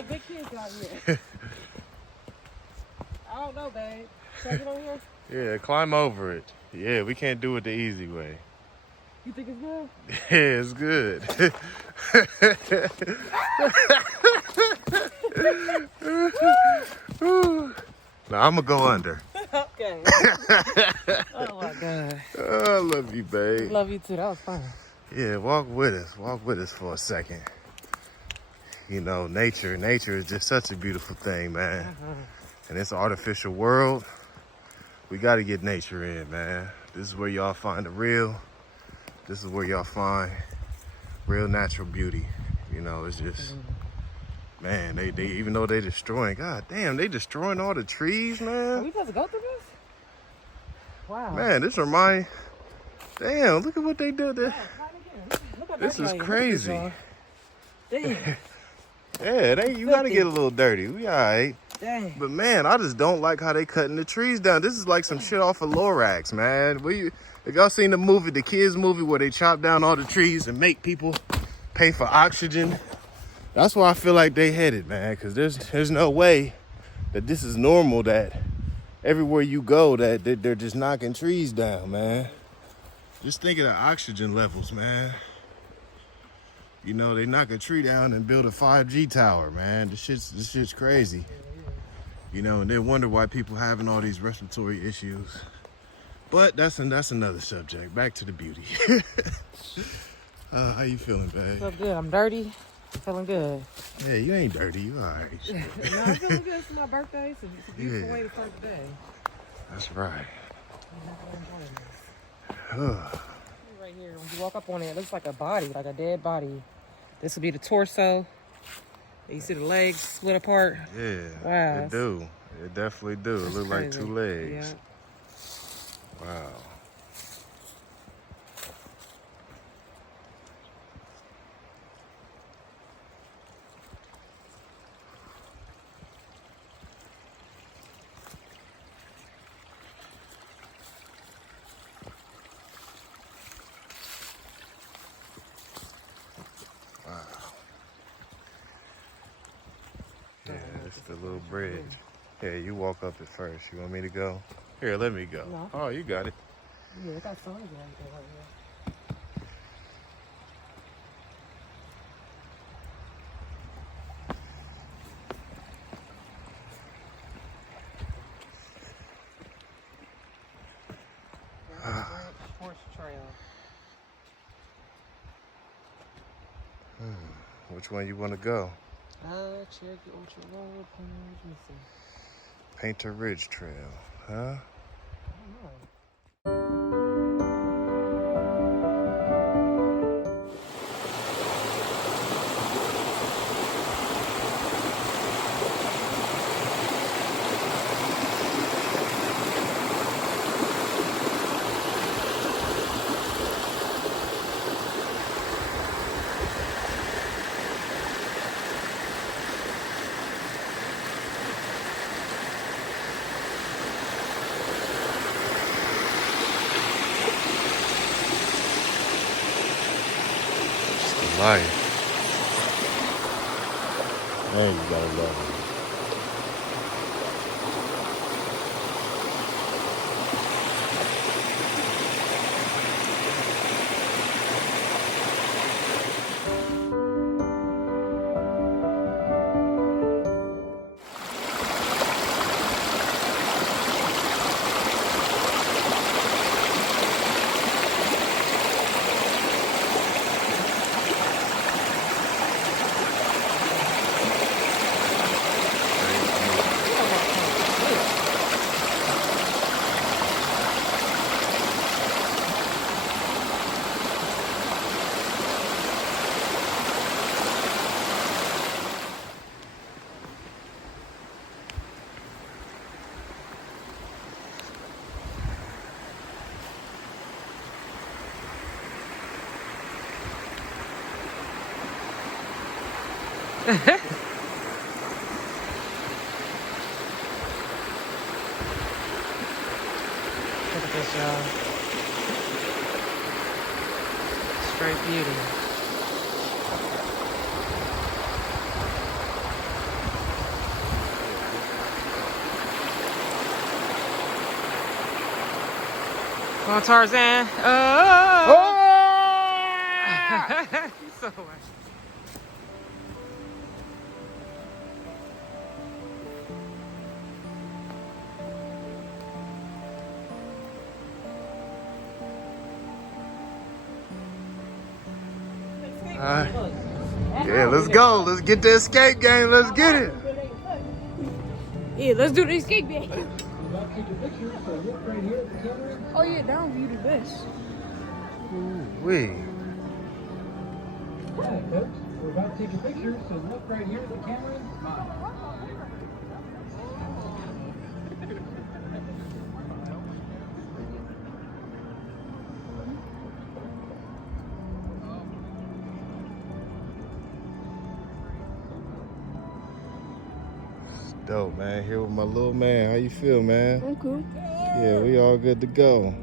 like big kids out here. I don't know, babe. Should I get on here? Yeah, climb over it. Yeah, we can't do it the easy way. You think it's good? Yeah, it's good. Now I'm gonna go under. Okay. Oh my God. Oh, I love you, babe. Love you too. That was fun. Yeah, walk with us. Walk with us for a second. You know, nature is just such a beautiful thing, man. In this artificial world, we got to get nature in, man. This is where y'all find the real. This is where y'all find real natural beauty. You know, it's just, man, they even though they destroying, God damn, they destroying all the trees, man. Are we supposed to go through this? Wow. Man, this damn, look at what they do there. This is crazy. Damn. Yeah, you gotta get a little dirty. We all right. Dang. But man, I just don't like how they cutting the trees down. This is like some shit off of Lorax, man. Have y'all seen the kids movie where they chop down all the trees and make people pay for oxygen? That's where I feel like they headed, man, because there's no way that this is normal, that everywhere you go that they're just knocking trees down, man. Just think of the oxygen levels, man. You know, they knock a tree down and build a 5G tower, man. This shit's crazy. You know, and they wonder why people having all these respiratory issues. But that's another subject. Back to the beauty. How you feeling, babe? Feel good. I'm dirty. I'm feeling good. Yeah, you ain't dirty. You all right. No, I'm feeling good. It's my birthday. It's a beautiful way to start the day. That's right. Right here, when you walk up on it, it looks like a body, like a dead body. This would be the torso. You see the legs split apart. Yeah. Wow. It do. It definitely do. It look like two legs. Yeah. Wow. Yeah, it's the little bridge. Yeah, you walk up it first. You want me to go? Here, let me go. No. Oh, you got it. Yeah, it got songs right there. Right Horse trail. Which one you want to go? Cherokee Orchard Road. Let me see. Painter Ridge Trail, huh? I don't know. Life. Man, you gotta love it. Look at this, y'all. Straight beauty. Come on, Tarzan. Oh! So Yeah, let's go. Let's get the escape game. Let's get it. Yeah, let's do the escape game. Oh yeah, down view the best. Wee. Alright, folks, we're about to take a picture, so look right here at the camera and smile. Dope, man. Here with my little man. How you feel, man? I'm cool. Yeah, we all good to go.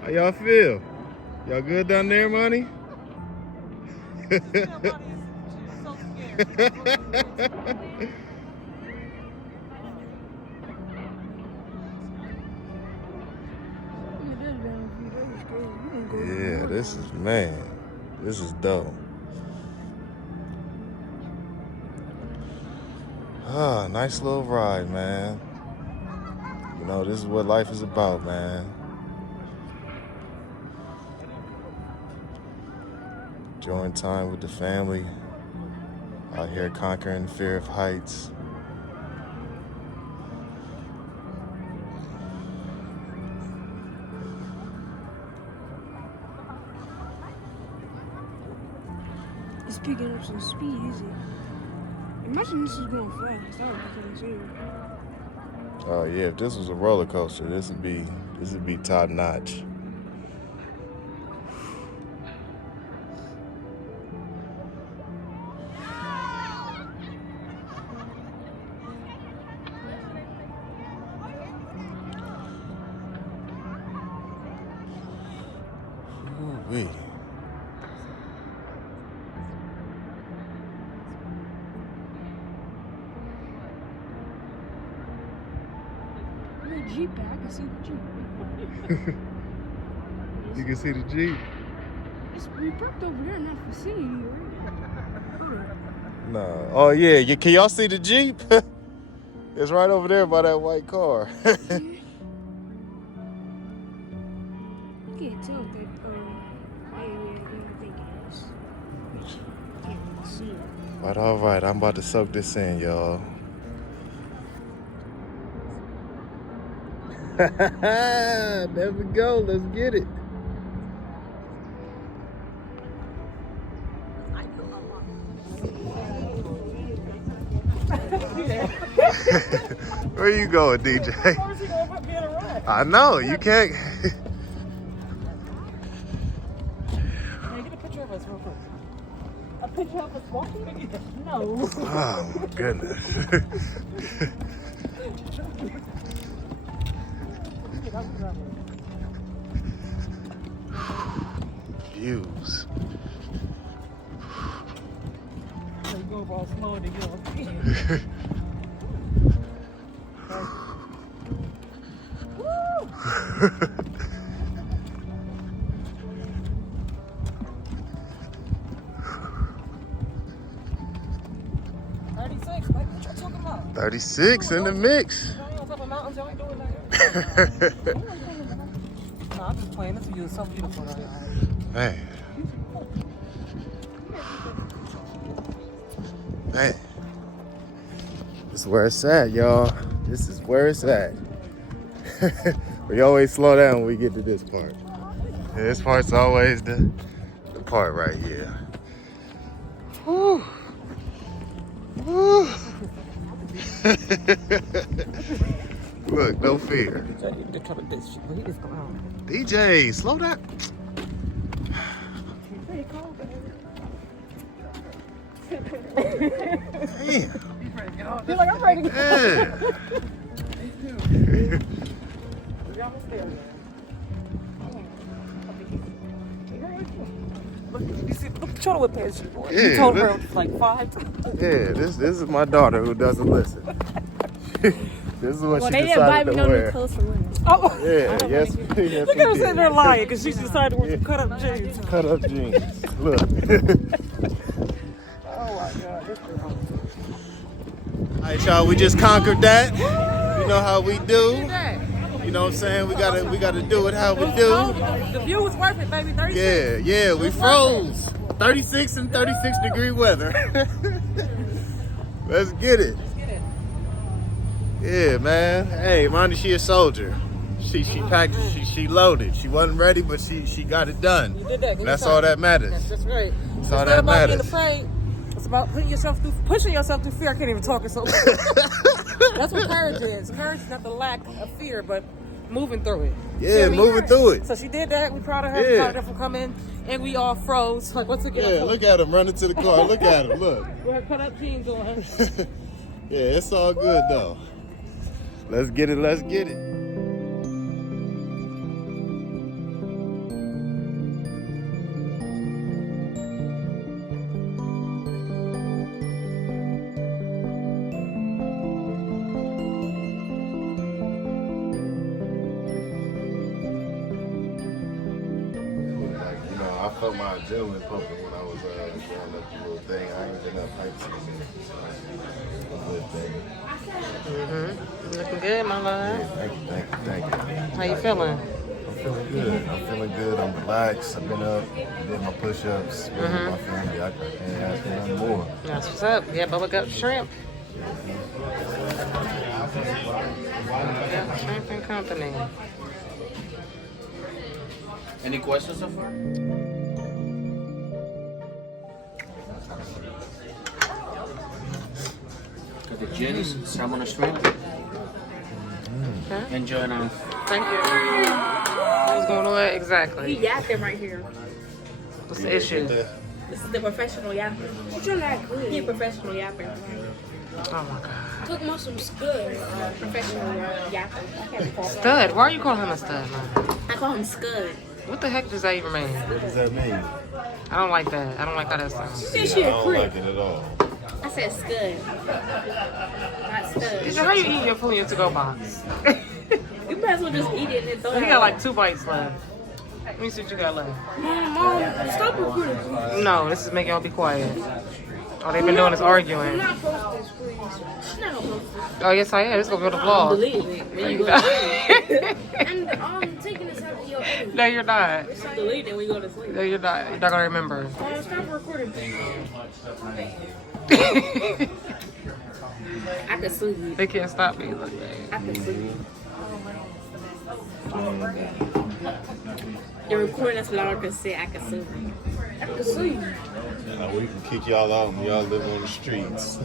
How y'all feel? Y'all good down there, Money? Yeah, this is dope. Ah, nice little ride, man. You know, this is what life is about, man. Enjoying time with the family. Out here conquering the fear of heights. It's picking up some speed, is it? Imagine this is going fast. That would be insane. Oh yeah, if this was a roller coaster, this would be top notch. Ooh-wee. Jeep back. I can see the Jeep. You can see the Jeep? We parked over there in that vicinity, right? No. Oh yeah, can y'all see the Jeep? It's right over there by that white car. You can't tell if they I think it is. Can't really see it. But all right, I'm about to soak this in, y'all. There we go. Let's get it. Where you going, DJ? I know, you can't. Hey, get a picture of us real quick. A picture of us walking? No. Oh my goodness. Views. You go all slow to go. 36, like what you talking about? 36 in the mix. Y'all ain't on top of mountains, y'all ain't doing that. No, I'm just playing. This view is so beautiful right now. Man. Man. This is where it's at, y'all. This is where it's at. We always slow down when we get to this part. Yeah, this part's always the part right here. Whew. Whew. Look, no fear. DJ, slow down. Damn. You're like, I'm ready to go. Yeah. We almost there, man. Look, you see, look. Show her what page she bought. Yeah, You told her look. like 5 times. Yeah, this is my daughter who doesn't listen. This is what Well, she they didn't buy decided me to no new wear. clothes for women. Oh, Yeah, yes, yes. look at her we sitting did. there lying because she decided to wear some cut up jeans. Cut up jeans. Look. Oh my God. This girl. All right, y'all, we just conquered that. You know how we do. You know what I'm saying? We gotta do it how we do. The view was worth it, baby. 36. Yeah, we froze. 36 and 36 degree weather. Let's get it. Yeah, man. Hey, Monty, she a soldier. She packed, she loaded. She wasn't ready, but she got it done. You did that. Good That's job. all that matters. That's right. That's It's all not that about being matters. afraid. It's about pushing yourself through fear. I can't even talk. It's so. That's what courage is. Courage is not the lack of fear, but moving through it. Yeah, moving through it. So she did that. We proud of her. Yeah. We proud of her for coming. And we all froze. Like, what's it get? Yeah, look at him running to the car. Look at him. Look. With her cut up jeans on. Yeah, it's all good though. Let's get it. Let's get it. I felt my adrenaline pumping when I was going up the little thing. I ain't been up heights Mm-hmm. Looking good, my love. Yeah, thank you. How you feeling? I'm feeling good. I'm relaxed. I've been up, did my push-ups, with my family. I can't ask for nothing more. That's what's up. Yeah, bubblegum shrimp. Yeah, shrimp and company. Any questions so far? Got the Jenny's salmon and shrimp. Okay. Enjoy now. Thank you. What's going on? Exactly. He yapping right here. What's the issue? This is the professional yapper. What you like? He a professional yapper. Oh my God. Talking about some scud. Professional yapper. I can't call him. Stud. Why are you calling him a stud, man? I call him Scud. What the heck does that even mean? What does that mean? I don't like that. I don't like how that sounds. She said she a creep. it at all. I said Scud. Not Teacher, Stud. how you eating your food in your to-go box? You might as well just eat it and throw it You got like 2 bites left. Let me see what you got left. Mom, stop recording. No, this is making y'all be quiet. All they've been doing is arguing. Not post this, please. She's not gonna post it. Oh, yes, I am. This is going to be on the vlog. Delete it. Then you go And I'm taking this out of your edit. No, you're not. delete it when you go to sleep. No, you're not. You're not going to remember. Mom, stop recording. I could sleep. They can't stop me. Look, I could sleep. The recording that's louder can say I could sleep. I can sleep. We can kick y'all out when y'all live on the streets.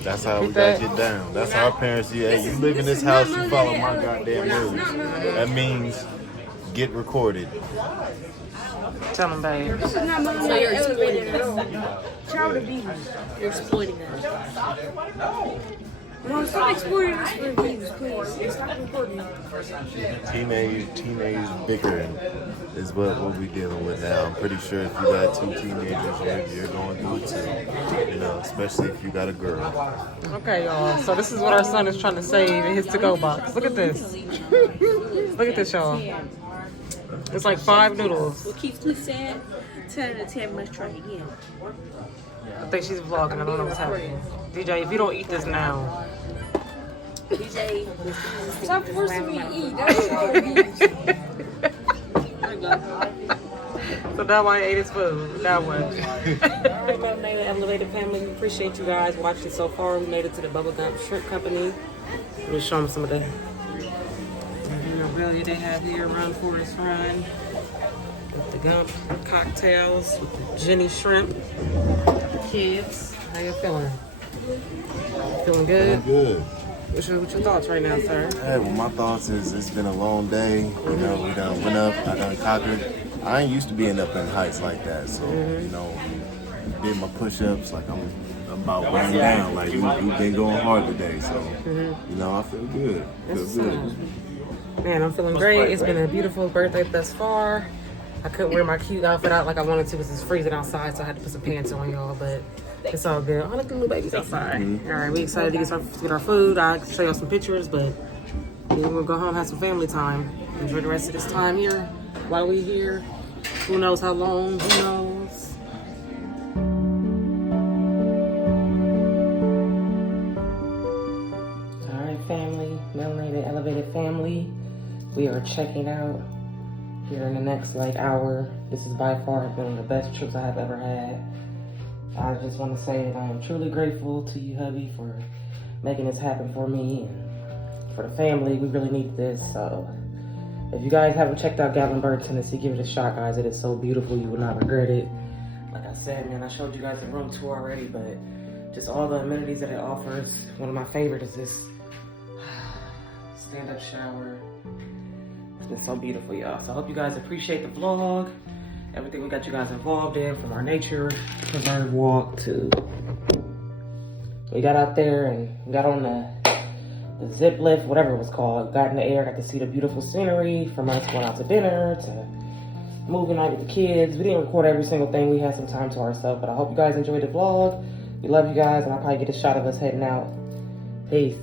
That's how we Get that. gotta get down. That's how our parents do. Hey, you live in this house, you follow my goddamn rules. That means get recorded. tell them, babe. This is not my So you're exploiting at all. us. Child abuse. You're exploiting us. Mom, stop exploiting us for views, please. And stop recording. Teenage bickering is what we're dealing with now. I'm pretty sure if you got 2 teenagers, you're going through it too. You know, especially if you got a girl. Okay, y'all. So this is what our son is trying to save in his to-go box. Look at this. Look at this, y'all. It's like 5 noodles. What keeps me sad? 10 out of 10 must try again. I think she's vlogging. I don't know what's happening. DJ, if you don't eat this now, DJ, Stop forcing me to eat. That's child abuse. so now I ate his food. Now what? Alright, my name is Elevated Family. We appreciate you guys watching so far. We made it to the Bubblegum Shrimp Company. Let me show them some of the memorabilia they have here. Run Forest Run. With the Gump cocktails. With the Jenny Shrimp. The kids. How you feeling? Feeling good? Good. What's your thoughts right now, sir? Hey, well, my thoughts is it's been a long day. You know, we done went up, I done conquered. I ain't used to being up in heights like that, so you know, did my push-ups. Like I'm about weighing down. Like we've been going hard today, so you know, I feel good. Feel good. Man, I'm feeling great. It's been a beautiful birthday thus far. I couldn't wear my cute outfit out like I wanted to because it's freezing outside, so I had to put some pants on, y'all. But it's all good. Oh, look at the little babies outside. All right, we excited to get our food. I'll show y'all some pictures, but then we'll go home, have some family time. Enjoy the rest of this time here while we're here. Who knows how long? Who knows? All right, family, melanated elevated family. We are checking out here in the next hour. This is by far one of the best trips I have ever had. I just want to say that I am truly grateful to you, hubby, for making this happen for me and for the family. We really need this. So if you guys haven't checked out Gatlinburg, Tennessee, give it a shot, guys. It is so beautiful. You will not regret it. Like I said, man, I showed you guys the room tour already, but just all the amenities that it offers. One of my favorite is this stand-up shower. It's so beautiful, y'all. So I hope you guys appreciate the vlog. Everything we got you guys involved in, from our nature preserve walk to we got out there and got on the zip lift, whatever it was called. Got in the air, got to see the beautiful scenery, from us going out to dinner to moving out with the kids. We didn't record every single thing. We had some time to ourselves, but I hope you guys enjoyed the vlog. We love you guys, and I'll probably get a shot of us heading out. Peace.